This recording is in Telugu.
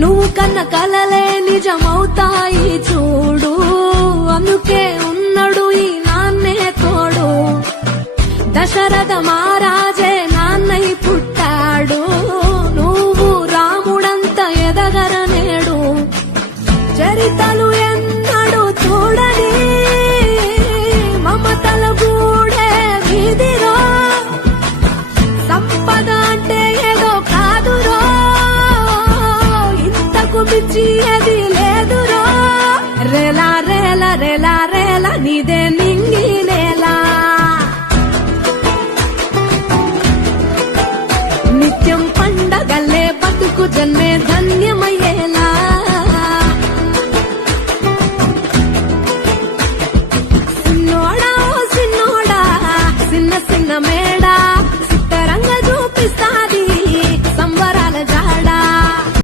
నువ్వు కన్న కలలే నిజమవుతాయి చూడు, అందుకే ఉన్నడు ఈ నాన్నే తోడు. దశరథ మహారాజే నాన్నై పుట్టాడు, నువ్వు రాముడంత ఎదగరనేడు. చరితలు ఎన్నడు చూడని మమతల గూడే వీధిరో, సంపద అంటే ఏదో కాదురో, ఇంతకు మించి అది లేదురో. రేలా రేల రేలా రేల నీదే నింగి నేలా, నిత్యం పండగల్లే బతుకు జన్మే ధన్య